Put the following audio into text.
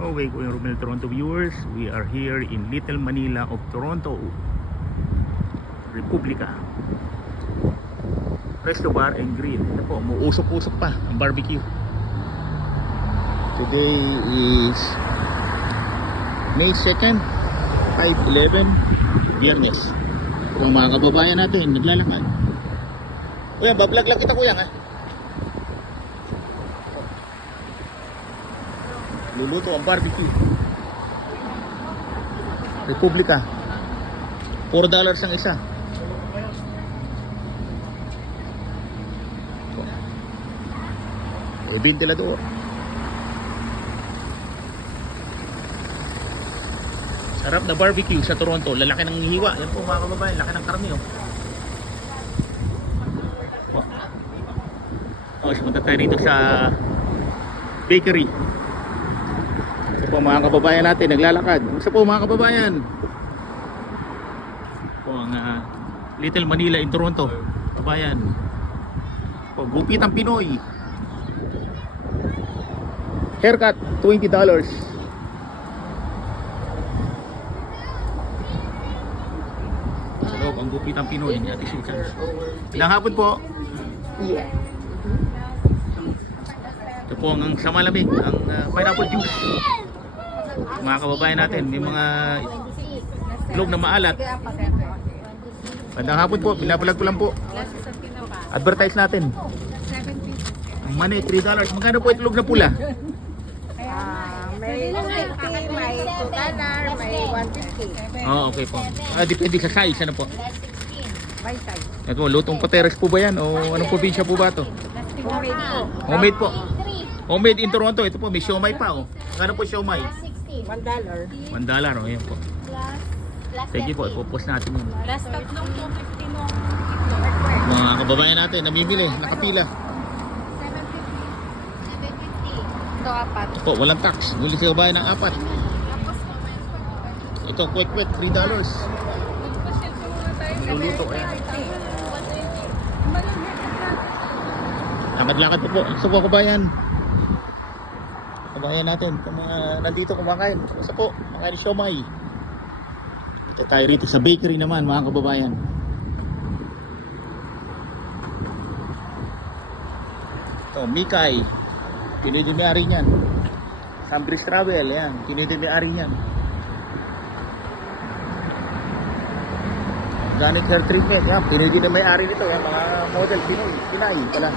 Okay, Kuya Romel Toronto viewers, we are here in Little Manila of Toronto, Republica. Resto Bar and Grill. Ito po, muusok-usok pa ang barbecue. Today is May 2nd, 5/11, Biyernes. Kung mga kababayan natin, naglalakad. Kuya, bablog lang kita kuya, ha? Luluto ang barbecue. Republika. $4 ang isa. Ventilador. Sarap na barbecue sa Toronto. Lalaki ng hiwa. Yan po mga kababayan, laki ng karne, oh. Oh, sumunta tayo dito sa bakery. Ito po mga kababayan natin, naglalakad. Gusto po mga kababayan. Ito po ang Little Manila in Toronto. Kababayan. Po, gupit ang Pinoy. Haircut, $20. Sa loob, ang gupit ang Pinoy. Ilang hapon po? Yeah. Ito po ang sa malamig, ang pineapple juice. Mga kababayan natin, may mga itlog na maalat. Magandang hapon po, pinapalag ko lang po. Advertise natin. Ang mani, $3. Magkano po itlog na pula? May 150, may $2, may 150. Oh, okay po. Depende sa size, ano po? By size. Ito, lutong pateres po ba yan? O anong probinsya po ba ito? Homemade po. Homemade po. Homemade in Toronto. Ito po, may siomay pa, oh. Magkano po siomay? $1. $1, oh, yan po. Sige po, ipopost natin yun. Last tatlong 250 mo. Mga kababayan natin, namimili, nakapila. 750. Ito apat. Ito po, walang tax. Muli sa kabayan ng apat. Ito, kwek-kwek, $3. Nagpasyal ko muna tayo sa Niluluto, eh. 180. Lakad-lakad po po. Gusto po kabayan. Kabayan natin. Kung mga nandito kumakain. Gusto po, makain siomay. Ito tayo rito sa bakery naman mga kababayan. Ito, Mikay. Pinoy din may-ari niyan. Sambris Travel, yan. Pinoy din may-ari niyan. Organic hair treatment, yan. Pinoy din may-ari nito. Yan, mga model Pinoy. Pinay pala.